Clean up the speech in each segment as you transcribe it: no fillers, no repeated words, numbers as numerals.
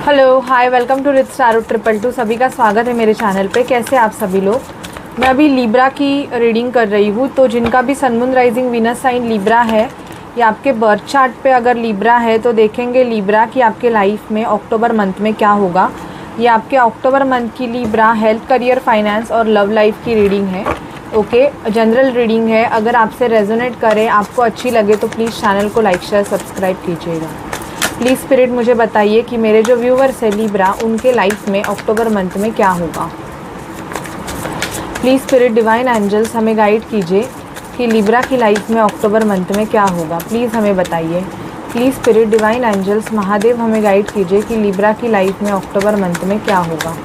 Hello hi welcome to Rich Star 222। सभी का स्वागत है मेरे चैनल पे। कैसे आप सभी लोग। मैं अभी लिब्रा की रीडिंग कर रही हूँ। तो जिनका भी sun moon rising Venus sign Libra है या आपके बर्थ चार्ट पे अगर लिब्रा है तो देखेंगे लिब्रा की आपके लाइफ में अक्टूबर मंथ में क्या होगा। ये आपके अक्टूबर मंथ की लिब्रा हेल्थ, करियर, फाइनेंस और लव लाइफ की रीडिंग है। ओके, जनरल रीडिंग है। अगर आपसे रेजोनेट करे, आपको अच्छी लगे तो प्लीज़ चैनल को लाइक शेयर सब्सक्राइब कीजिएगा। प्लीज़ स्पिरिट मुझे बताइए कि मेरे जो व्यूवर्स है लिब्रा, उनके लाइफ में अक्टूबर मंथ में क्या होगा। प्लीज़ स्पिरिट डिवाइन एंजल्स हमें गाइड कीजिए कि लिब्रा की लाइफ में अक्टूबर मंथ में क्या होगा। प्लीज़ हमें बताइए। Please spirit divine angels Mahadev हमें गाइड कीजिए कि लिब्रा की लाइफ में अक्टूबर मंथ में क्या होगा।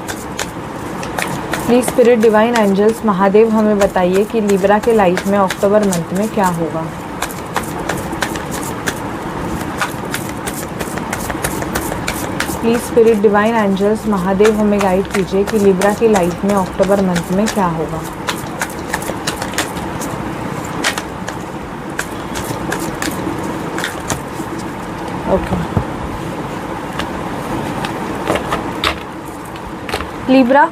Please spirit divine angels Mahadev हमें बताइए कि लिब्रा के लाइफ में अक्टूबर मंथ में क्या होगा। Please spirit divine angels Mahadev हमें गाइड कीजिए कि लिब्रा की लाइफ में अक्टूबर मंथ में क्या होगा। ओके, लिब्रा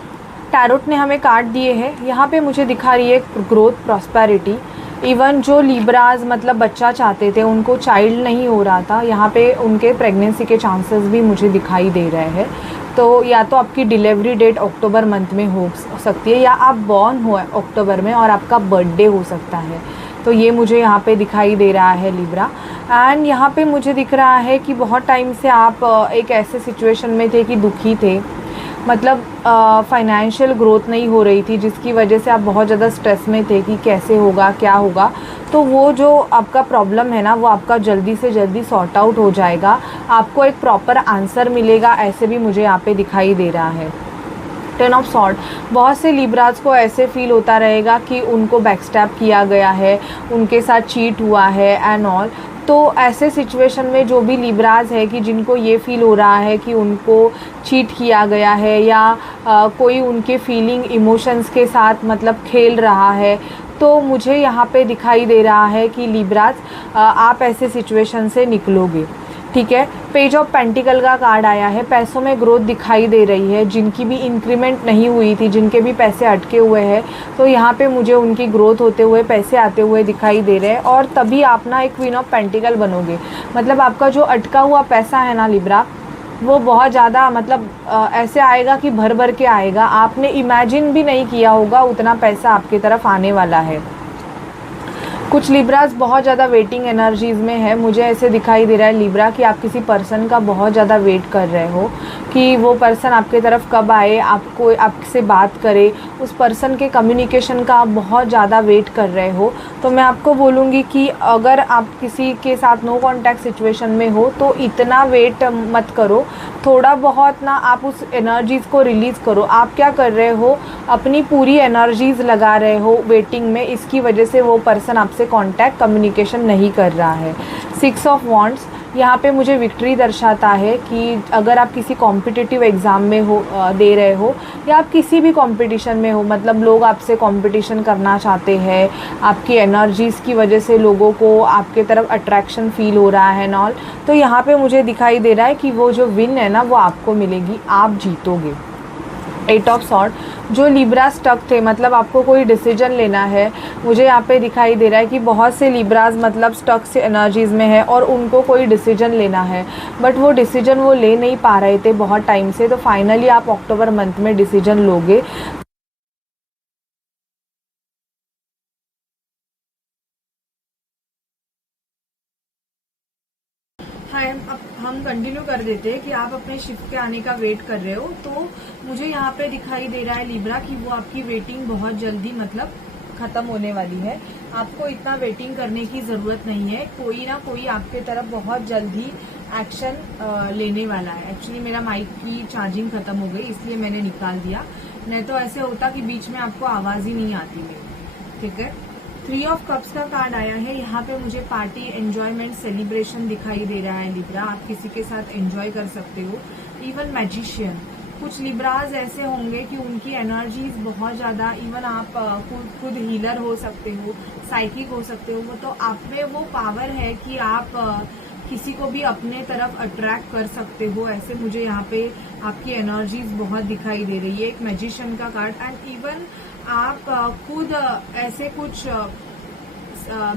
टैरोट ने हमें कार्ड दिए हैं। यहाँ पे मुझे दिखा रही है ग्रोथ, प्रॉस्पेरिटी। इवन जो लिब्राज मतलब बच्चा चाहते थे, उनको चाइल्ड नहीं हो रहा था, यहाँ पे उनके प्रेगनेंसी के चांसेस भी मुझे दिखाई दे रहे हैं। तो या तो आपकी डिलीवरी डेट अक्टूबर मंथ में हो सकती है, या आप बॉर्न हो अक्टूबर में और आपका बर्थडे हो सकता है। तो ये मुझे यहाँ पे दिखाई दे रहा है लिब्रा। एंड यहाँ पे मुझे दिख रहा है कि बहुत टाइम से आप एक ऐसे सिचुएशन में थे कि दुखी थे, मतलब फाइनेंशियल ग्रोथ नहीं हो रही थी, जिसकी वजह से आप बहुत ज़्यादा स्ट्रेस में थे कि कैसे होगा, क्या होगा। तो वो जो आपका प्रॉब्लम है ना, वो आपका जल्दी से जल्दी सॉर्ट आउट हो जाएगा। आपको एक प्रॉपर आंसर मिलेगा, ऐसे भी मुझे यहाँ पे दिखाई दे रहा है। 10 ऑफ सॉर्ड। बहुत से लिब्राज को ऐसे फील होता रहेगा कि उनको बैकस्टैप किया गया है, उनके साथ चीट हुआ है एंड ऑल। तो ऐसे सिचुएशन में जो भी लिब्राज है कि जिनको ये फील हो रहा है कि उनको चीट किया गया है, या कोई उनके फीलिंग इमोशंस के साथ मतलब खेल रहा है, तो मुझे यहाँ पे दिखाई दे रहा है कि लिब्राज आप ऐसे सिचुएशन से निकलोगे। ठीक है, पेज ऑफ पेंटिकल का कार्ड आया है। पैसों में ग्रोथ दिखाई दे रही है। जिनकी भी इंक्रीमेंट नहीं हुई थी, जिनके भी पैसे अटके हुए हैं, तो यहाँ पे मुझे उनकी ग्रोथ होते हुए, पैसे आते हुए दिखाई दे रहे हैं। और तभी आप ना एक क्वीन ऑफ पेंटिकल बनोगे। मतलब आपका जो अटका हुआ पैसा है ना लिब्रा, वो बहुत ज़्यादा मतलब ऐसे आएगा कि भर भर के आएगा। आपने इमेजिन भी नहीं किया होगा उतना पैसा आपकी तरफ आने वाला है। कुछ लिब्रास बहुत ज़्यादा वेटिंग एनर्जीज़ में है। मुझे ऐसे दिखाई दे रहा है लिब्रा कि आप किसी पर्सन का बहुत ज़्यादा वेट कर रहे हो कि वो पर्सन आपके तरफ कब आए, आपको आपसे बात करे। उस पर्सन के कम्युनिकेशन का आप बहुत ज़्यादा वेट कर रहे हो। तो मैं आपको बोलूँगी कि अगर आप किसी के साथ नो कॉन्टैक्ट सिचुएशन में हो तो इतना वेट मत करो। थोड़ा बहुत ना आप उस एनर्जीज़ को रिलीज़ करो। आप क्या कर रहे हो, अपनी पूरी एनर्जीज़ लगा रहे हो वेटिंग में, इसकी वजह से वो पर्सन आपसे कांटेक्ट, कम्युनिकेशन नहीं कर रहा है। 6 ऑफ वॉन्ड्स यहाँ पे मुझे विक्ट्री दर्शाता है कि अगर आप किसी कॉम्पिटिटिव एग्ज़ाम में हो, दे रहे हो, या आप किसी भी कंपटीशन में हो, मतलब लोग आपसे कंपटीशन करना चाहते हैं, आपकी एनर्जीज़ की वजह से लोगों को आपके तरफ अट्रैक्शन फील हो रहा है नॉल। तो यहाँ पे मुझे दिखाई दे रहा है कि वो जो विन है ना, वो आपको मिलेगी, आप जीतोगे। 8 ऑफ सॉर्ड। जो लिब्रा स्टक थे, मतलब आपको कोई डिसीजन लेना है, मुझे यहाँ पे दिखाई दे रहा है कि बहुत से लिब्राज मतलब स्टक से एनर्जीज़ में है और उनको कोई डिसीजन लेना है, बट वो डिसीजन वो ले नहीं पा रहे थे बहुत टाइम से। तो फाइनली आप अक्टूबर मंथ में डिसीजन लोगे। हाँ, अब हम कंटिन्यू कर देते हैं कि आप अपने शिफ्ट के आने का वेट कर रहे हो। तो मुझे यहाँ पे दिखाई दे रहा है लिब्रा कि वो आपकी वेटिंग बहुत जल्दी मतलब ख़त्म होने वाली है। आपको इतना वेटिंग करने की ज़रूरत नहीं है। कोई ना कोई आपके तरफ बहुत जल्दी एक्शन लेने वाला है। एक्चुअली मेरा माइक की चार्जिंग ख़त्म हो गई, इसलिए मैंने निकाल दिया, नहीं तो ऐसे होता कि बीच में आपको आवाज़ ही नहीं आती मेरी। ठीक है, 3 ऑफ कप्स का कार्ड आया है। यहाँ पे मुझे पार्टी, एंजॉयमेंट, सेलिब्रेशन दिखाई दे रहा है लिब्रा। आप किसी के साथ एंजॉय कर सकते हो। इवन मैजिशियन, कुछ लिब्राज ऐसे होंगे कि उनकी एनर्जीज बहुत ज़्यादा, इवन आप खुद हीलर हो सकते हो, साइकिक हो सकते हो। वो तो आप में वो पावर है कि किसी को भी अपने तरफ अट्रैक्ट कर सकते हो, ऐसे मुझे यहाँ पे आपकी एनर्जीज बहुत दिखाई दे रही है। एक मैजिशियन का कार्ड, एंड इवन आप खुद ऐसे कुछ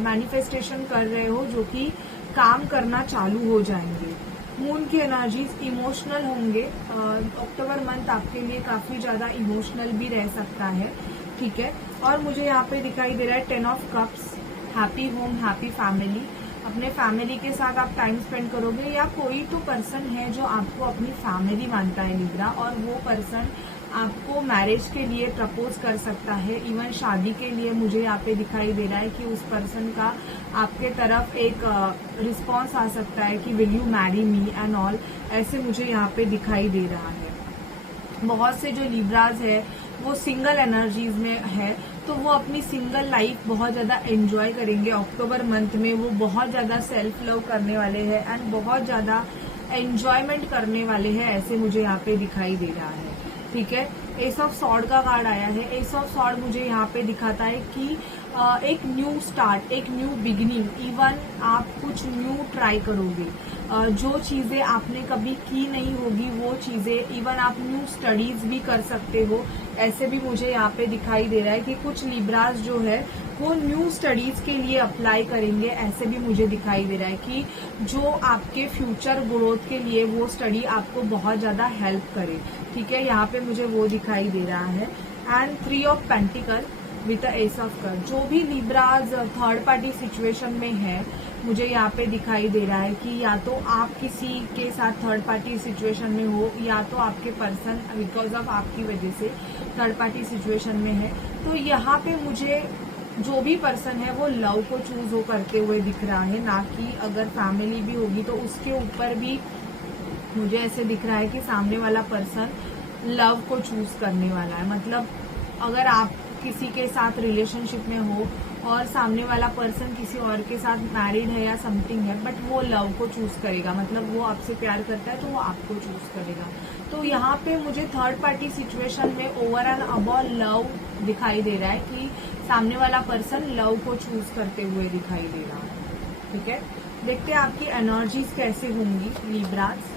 मैनिफेस्टेशन कर रहे हो जो कि काम करना चालू हो जाएंगे। मून की एनर्जीज इमोशनल होंगे। अक्टूबर मंथ आपके लिए काफी ज्यादा इमोशनल भी रह सकता है, ठीक है। और मुझे यहाँ पे दिखाई दे रहा है 10 of cups, happy home, happy family. अपने फैमिली के साथ आप टाइम स्पेंड करोगे, या कोई तो पर्सन है जो आपको अपनी फैमिली मानता है लिब्रा, और वो पर्सन आपको मैरिज के लिए प्रपोज कर सकता है। इवन शादी के लिए मुझे यहाँ पे दिखाई दे रहा है कि उस पर्सन का आपके तरफ एक रिस्पॉन्स आ सकता है कि will you marry me and all, ऐसे मुझे यहाँ पे दिखाई दे रहा है। बहुत से जो लिब्राज है वो सिंगल एनर्जीज में है, तो वो अपनी सिंगल लाइफ बहुत ज्यादा एंजॉय करेंगे अक्टूबर मंथ में। वो बहुत ज्यादा सेल्फ लव करने वाले हैं एंड बहुत ज्यादा एंजॉयमेंट करने वाले हैं, ऐसे मुझे यहाँ पे दिखाई दे रहा है, ठीक है। एस ऑफ सॉर्ड का कार्ड आया है। एस ऑफ सॉर्ड मुझे यहाँ पे दिखाता है कि एक न्यू स्टार्ट, एक न्यू बिगिनिंग। इवन आप कुछ न्यू ट्राई करोगे, जो चीजें आपने कभी की नहीं होगी वो चीजें। इवन आप न्यू स्टडीज भी कर सकते हो, ऐसे भी मुझे यहाँ पे दिखाई दे रहा है कि कुछ लिब्रास जो है वो न्यू स्टडीज के लिए अप्लाई करेंगे, ऐसे भी मुझे दिखाई दे रहा है कि जो आपके फ्यूचर ग्रोथ के लिए वो स्टडी आपको बहुत ज्यादा हेल्प करे, ठीक है। यहाँ पे मुझे वो दिखाई दे रहा है। And 3 of pentacle with S of cup. जो भी लिब्राज थर्ड पार्टी सिचुएशन में है, मुझे यहाँ पे दिखाई दे रहा है कि या तो आप किसी के साथ थर्ड पार्टी सिचुएशन में हो, या तो आपके पर्सन बिकॉज ऑफ आपकी वजह से थर्ड पार्टी सिचुएशन में है। तो यहाँ पे मुझे जो भी पर्सन है वो लव को चूज हो करते हुए दिख रहा है, ना कि अगर फैमिली भी होगी तो उसके ऊपर भी मुझे ऐसे दिख रहा है कि सामने वाला पर्सन लव को चूज करने वाला है। मतलब अगर आप किसी के साथ रिलेशनशिप में हो और सामने वाला पर्सन किसी और के साथ मैरिड है या समथिंग है, बट वो लव को चूज करेगा, मतलब वो आपसे प्यार करता है तो वो आपको चूज करेगा। तो यहाँ पे मुझे थर्ड पार्टी सिचुएशन में ओवर एंड अबव लव दिखाई दे रहा है कि सामने वाला पर्सन लव को चूज करते हुए दिखाई दे रहा है, ठीक है। देखते हैं आपकी एनर्जीज कैसे होंगी Libras.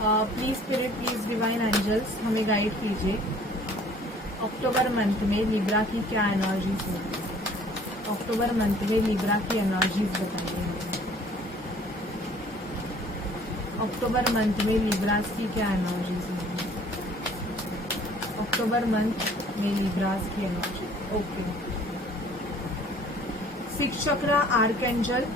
Please spirit, please divine angels हमें गाइड कीजिए अक्टूबर मंथ में लिब्रा की क्या एनर्जीज होगी। अक्टूबर मंथ में लिब्रा की एनर्जीज बताइए हमें। अक्टूबर मंथ में लिब्रास की क्या एनर्जीज होगी। अक्टूबर मंथ में लिब्रास की एनर्जी, ओके। 6 चक्रा आर्कएंजल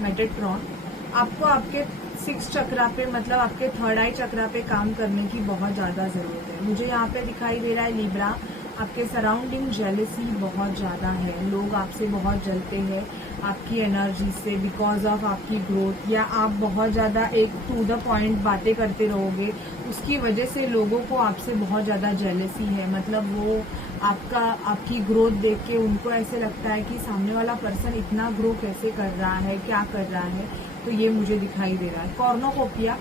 मेटाट्रॉन। आपको आपके 6 चक्रा पे, मतलब आपके थर्ड आई चक्रा पे काम करने की बहुत ज्यादा जरूरत है। मुझे यहाँ पे दिखाई दे रहा है लिब्रा, आपके सराउंडिंग जेलसी बहुत ज्यादा है। लोग आपसे बहुत जलते हैं आपकी एनर्जी से बिकॉज ऑफ आपकी ग्रोथ, या आप बहुत ज्यादा एक टू द पॉइंट बातें करते रहोगे, उसकी वजह से लोगों को आपसे बहुत ज्यादा जेलसी है। मतलब वो आपकी ग्रोथ देख के उनको ऐसे लगता है कि सामने वाला पर्सन इतना ग्रो कैसे कर रहा है, क्या कर रहा है, तो ये मुझे दिखाई दे रहा है। कॉर्नोकोपिया,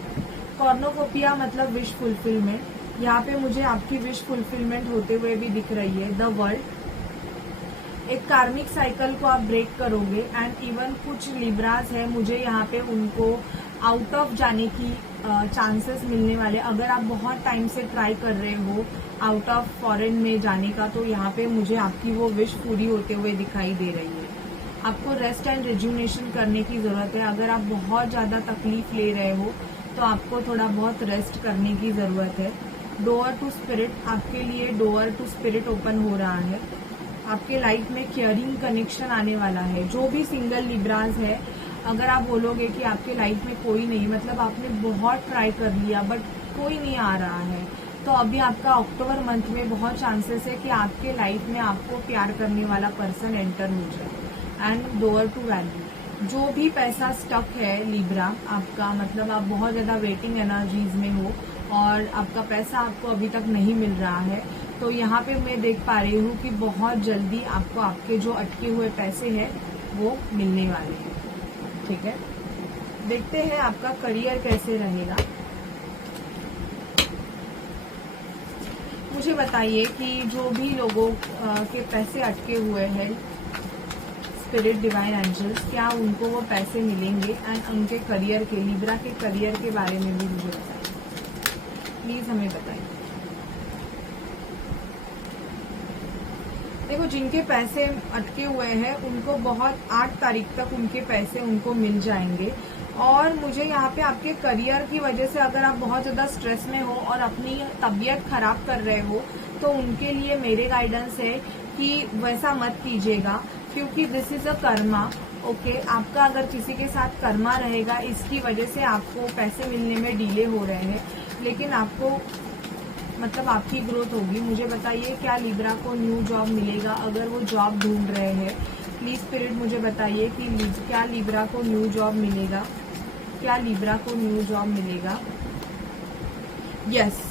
कॉर्नोकोपिया मतलब विश फुलफिलमेंट। यहाँ पे मुझे आपकी विश फुलफिलमेंट होते हुए भी दिख रही है। द वर्ल्ड, एक कार्मिक साइकिल को आप ब्रेक करोगे। एंड इवन कुछ लिब्रास है, मुझे यहाँ पे उनको आउट ऑफ जाने की चांसेस मिलने वाले। अगर आप बहुत टाइम से ट्राई कर रहे हो आउट ऑफ फॉरेन में जाने का, तो यहाँ पे मुझे आपकी वो विश पूरी होते हुए दिखाई दे रही है। आपको रेस्ट एंड रिजुनेशन करने की जरूरत है। अगर आप बहुत ज्यादा तकलीफ ले रहे हो तो आपको थोड़ा बहुत रेस्ट करने की जरूरत है। डोअर टू स्पिरिट, आपके लिए डोअर टू स्पिरिट ओपन हो रहा है। आपके लाइफ में केयरिंग कनेक्शन आने वाला है। जो भी सिंगल लिब्रास है, अगर आप बोलोगे कि आपके लाइफ में कोई नहीं, मतलब आपने बहुत ट्राई कर लिया बट कोई नहीं आ रहा है, तो अभी आपका अक्टूबर मंथ में बहुत चांसेस है कि आपके लाइफ में आपको प्यार करने वाला पर्सन एंटर हो जाए। एंड डोअर टू वैल्यू, जो भी पैसा स्टक है लिब्रा आपका, मतलब आप बहुत ज्यादा वेटिंग एनर्जीज में हो और आपका पैसा आपको अभी तक नहीं मिल रहा है, तो यहाँ पे मैं देख पा रही हूँ कि बहुत जल्दी आपको आपके जो अटके हुए पैसे हैं वो मिलने वाले हैं, ठीक है। देखते हैं आपका करियर कैसे रहेगा। मुझे बताइए कि जो भी लोगों के पैसे अटके हुए हैं स्पिरिट डिवाइन एंजल्स, क्या उनको वो पैसे मिलेंगे एंड उनके करियर के, लिब्रा के करियर के बारे में भी मुझे बताइए, प्लीज हमें बताइए। देखो, जिनके पैसे अटके हुए हैं उनको बहुत 8 तारीख तक उनके पैसे उनको मिल जाएंगे। और मुझे यहाँ पे आपके करियर की वजह से अगर आप बहुत ज़्यादा स्ट्रेस में हो और अपनी तबीयत खराब कर रहे हो तो उनके लिए मेरे गाइडेंस है कि वैसा मत कीजिएगा, क्योंकि this is a Karma. Okay, आपका अगर किसी के साथ कर्मा रहेगा, इसकी वजह से आपको पैसे मिलने में डिले हो रहे हैं, लेकिन आपको मतलब आपकी ग्रोथ होगी। मुझे बताइए, क्या लिब्रा को न्यू जॉब मिलेगा अगर वो जॉब ढूंढ रहे हैं? प्लीज स्पिरिट मुझे बताइए कि क्या लिब्रा को न्यू जॉब मिलेगा, क्या लिब्रा को न्यू जॉब मिलेगा? यस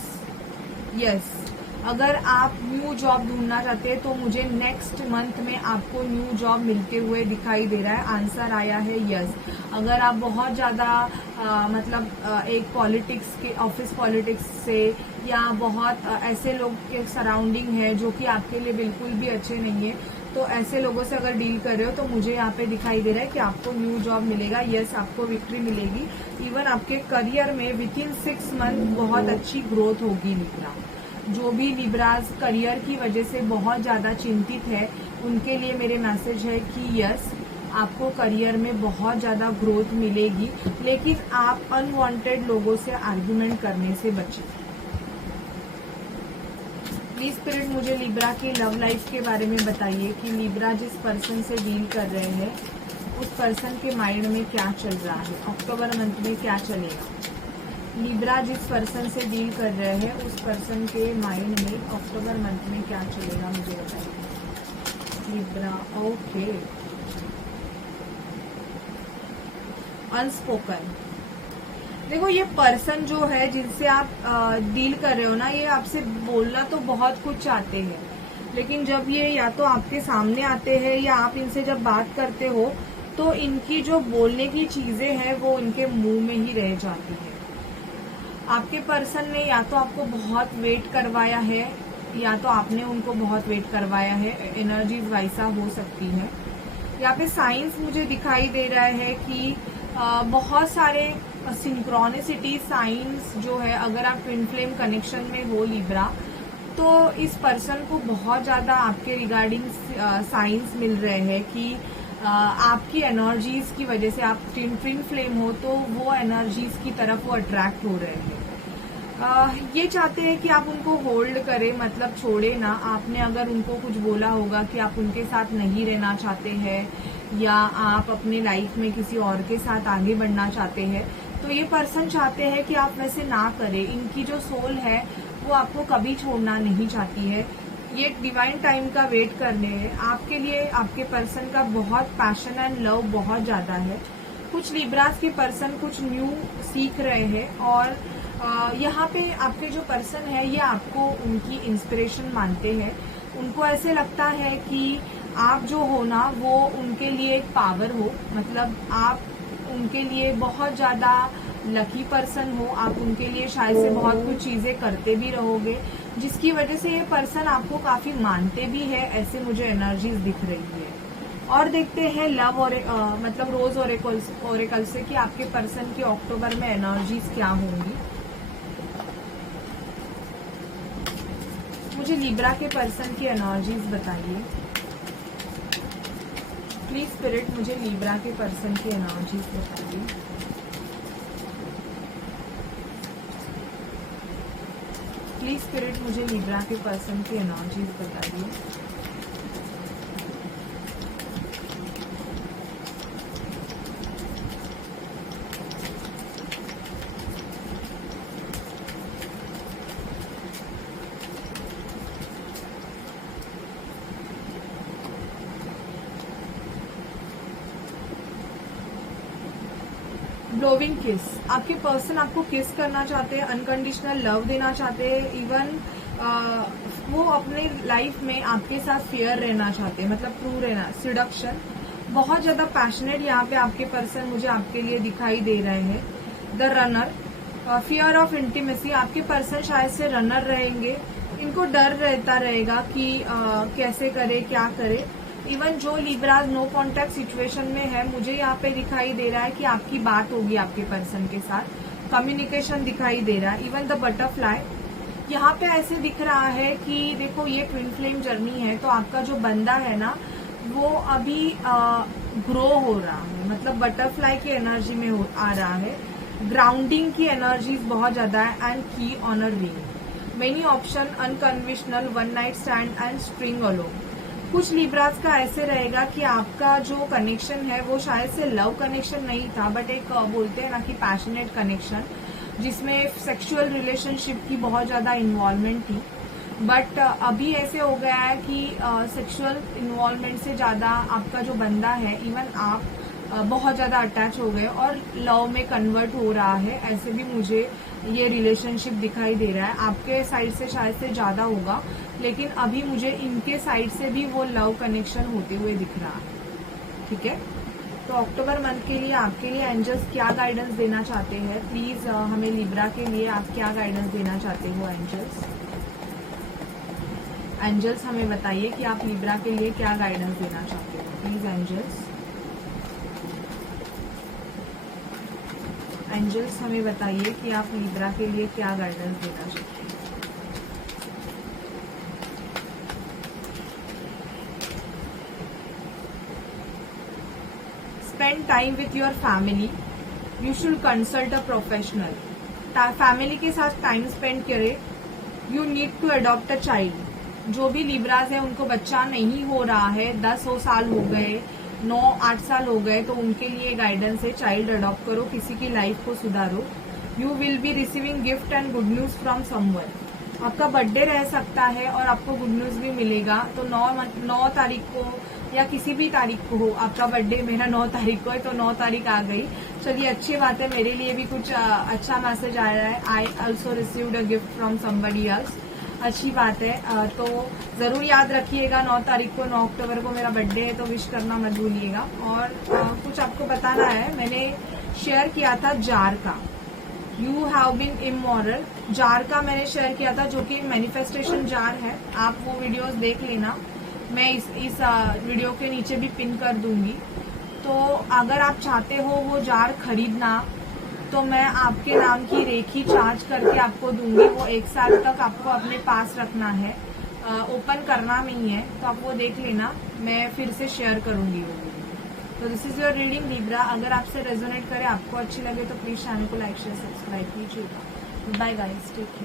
यस, अगर आप न्यू जॉब ढूंढना चाहते हैं तो मुझे नेक्स्ट मंथ में आपको न्यू जॉब मिलते हुए दिखाई दे रहा है। आंसर आया है यस। अगर आप बहुत ज़्यादा एक पॉलिटिक्स के, ऑफिस पॉलिटिक्स से या बहुत ऐसे लोग के सराउंडिंग है जो कि आपके लिए बिल्कुल भी अच्छे नहीं है, तो ऐसे लोगों से अगर डील कर रहे हो तो मुझे यहाँ पे दिखाई दे रहा है कि आपको न्यू जॉब मिलेगा। यस, आपको विक्ट्री मिलेगी। इवन आपके करियर में विद इन 6 मंथ बहुत अच्छी ग्रोथ होगी लिब्रा। जो भी लिब्राज करियर की वजह से बहुत ज़्यादा चिंतित है उनके लिए मेरे मैसेज है कि यस, आपको करियर में बहुत ज़्यादा ग्रोथ मिलेगी, लेकिन आप अनवांटेड लोगों से आर्ग्यूमेंट करने से बचें। प्लीज स्पिरिट मुझे लिब्रा की लव लाइफ के बारे में बताइए कि लिब्रा जिस पर्सन से डील कर रहे हैं उस पर्सन के माइंड में क्या चल रहा है, अक्टूबर मंथ में क्या चलेगा। लिब्रा जिस पर्सन से डील कर रहे हैं उस पर्सन के माइंड में अक्टूबर मंथ में क्या चलेगा, मुझे बताइए लिब्रा। Okay, unspoken. देखो, ये पर्सन जो है जिनसे आप डील कर रहे हो ना, ये आपसे बोलना तो बहुत कुछ चाहते हैं, लेकिन जब ये या तो आपके सामने आते हैं या आप इनसे जब बात करते हो तो इनकी जो बोलने की चीजें हैं वो इनके मुंह में ही रह जाती है। आपके पर्सन ने या तो आपको बहुत वेट करवाया है या तो आपने उनको बहुत वेट करवाया है। एनर्जीज वैसा हो सकती है। यहाँ पे साइंस मुझे दिखाई दे रहा है कि बहुत सारे सिंक्रोनिसिटी साइंस जो है, अगर आप ट्विन फ्लेम कनेक्शन में हो लिब्रा, तो इस पर्सन को बहुत ज़्यादा आपके रिगार्डिंग साइंस मिल रहे हैं कि आपकी एनर्जीज की वजह से, आप ट्विन फ्लेम हो तो वो एनर्जीज की तरफ वो अट्रैक्ट हो रहे हैं। ये चाहते हैं कि आप उनको होल्ड करें, मतलब छोड़े ना। आपने अगर उनको कुछ बोला होगा कि आप उनके साथ नहीं रहना चाहते हैं या आप अपने लाइफ में किसी और के साथ आगे बढ़ना चाहते हैं, तो ये पर्सन चाहते हैं कि आप वैसे ना करें। इनकी जो सोल है वो आपको कभी छोड़ना नहीं चाहती है। ये डिवाइन टाइम का वेट करने हैं आपके लिए। आपके पर्सन का बहुत पैशन एंड लव बहुत ज्यादा है। कुछ लिब्रास के पर्सन कुछ न्यू सीख रहे हैं और यहाँ पे आपके जो पर्सन है ये आपको उनकी इंस्पिरेशन मानते हैं। उनको ऐसे लगता है कि आप जो हो ना वो उनके लिए एक पावर हो, मतलब आप उनके लिए बहुत ज़्यादा लकी पर्सन हो। आप उनके लिए शायद से बहुत कुछ चीज़ें करते भी रहोगे, जिसकी वजह से ये पर्सन आपको काफ़ी मानते भी है। ऐसे मुझे एनर्जीज दिख रही है। और देखते हैं लव और मतलब रोज ओरेकल से कि आपके पर्सन की अक्टूबर में एनर्जीज क्या होंगी। मुझे लिब्रा के पर्सन की एनर्जीज बताइए प्लीज स्पिरिट। मुझे लिब्रा के पर्सन की एनर्जीज बताइए। प्लीज स्पिरिट मुझे लिब्रा के पर्सन की एनर्जीज बताइए। ब्लोविंग किस। आपके पर्सन आपको किस करना चाहते हैं, अनकंडीशनल लव देना चाहते हैं। इवन वो अपने लाइफ में आपके साथ फेयर रहना चाहते हैं, मतलब ट्रू रहना। सिडक्शन, बहुत ज्यादा पैशनेट यहाँ पे आपके पर्सन मुझे आपके लिए दिखाई दे रहे हैं। The runner, fear of intimacy. आपके पर्सन शायद से रनर रहेंगे। इनको डर रहता रहेगा कि कैसे करे क्या करे। इवन जो लिब्राज नो कॉन्टैक्ट सिचुएशन में है, मुझे यहाँ पे दिखाई दे रहा है कि आपकी बात होगी आपके पर्सन के साथ, कम्युनिकेशन दिखाई दे रहा है। इवन द बटरफ्लाई यहाँ पे ऐसे दिख रहा है कि देखो ये ट्विन फ्लेम जर्नी है, तो आपका जो बंदा है ना वो अभी ग्रो हो रहा है, मतलब बटरफ्लाई की एनर्जी में आ रहा है। ग्राउंडिंग की एनर्जीज बहुत ज्यादा है एंड की on a ring, many option, unconventional, one night stand and string alone. कुछ लिब्रास का ऐसे रहेगा कि आपका जो कनेक्शन है वो शायद से लव कनेक्शन नहीं था, बट एक बोलते हैं ना कि पैशनेट कनेक्शन, जिसमें सेक्सुअल रिलेशनशिप की बहुत ज्यादा इन्वॉल्वमेंट थी। बट अभी ऐसे हो गया है कि सेक्सुअल इन्वॉल्वमेंट से ज्यादा आपका जो बंदा है, इवन आप बहुत ज्यादा अटैच हो गए और लव में कन्वर्ट हो रहा है। ऐसे भी मुझे ये रिलेशनशिप दिखाई दे रहा है। आपके साइड से शायद से ज्यादा होगा, लेकिन अभी मुझे इनके साइड से भी वो लव कनेक्शन होते हुए दिख रहा है। ठीक है, तो अक्टूबर मंथ के लिए आपके लिए एंजल्स क्या गाइडेंस देना चाहते हैं, प्लीज हमें लिब्रा के लिए आप क्या गाइडेंस देना चाहते हो एंजल्स। एंजल्स हमें बताइए कि आप लिब्रा के लिए क्या गाइडेंस देना चाहते हो, प्लीज एंजल्स। एंजल्स हमें बताइए कि आप लिब्रा के लिए क्या गाइडेंस देना चाहते हैं। Spend time with your family, you should consult a professional. Family के साथ टाइम स्पेंड करें। You need to adopt a child. जो भी लिब्राज है उनको बच्चा नहीं हो रहा है, 10 साल हो गए, 9-8 साल हो गए, तो उनके लिए गाइडेंस है चाइल्ड अडॉप्ट करो, किसी की लाइफ को सुधारो। You will be receiving gift and good news from someone. आपका बर्थडे रह सकता है और आपको गुड न्यूज भी मिलेगा। तो 9 तारीख को या किसी भी तारीख को हो आपका बर्थडे, मेरा 9 तारीख को है तो 9 तारीख आ गई, चलिए अच्छी बात है, मेरे लिए भी कुछ अच्छा मैसेज आ रहा है। I also received a gift from somebody else, अच्छी बात है। तो जरूर याद रखिएगा 9 तारीख को, 9 अक्टूबर को मेरा बर्थडे है, तो विश करना मत भूलिएगा। और कुछ आपको बताना है, मैंने शेयर किया था जार का, you have been immoral, jar का मैंने शेयर किया था, जो कि मैनिफेस्टेशन जार है। आप वो वीडियोस देख लेना, मैं इस वीडियो के नीचे भी पिन कर दूंगी। तो अगर आप चाहते हो वो जार खरीदना, तो मैं आपके नाम की रेखी चार्ज करके आपको दूंगी। वो 1 साल तक आपको अपने पास रखना है, ओपन करना नहीं है, तो आप वो देख लेना, मैं फिर से शेयर करूंगी वो वीडियो। तो this is your reading Libra. अगर आपसे रेजोनेट करे, आपको अच्छी लगे, तो प्लीज चैनल को लाइक शेयर सब्सक्राइब कीजिएगा। Bye guys, take care.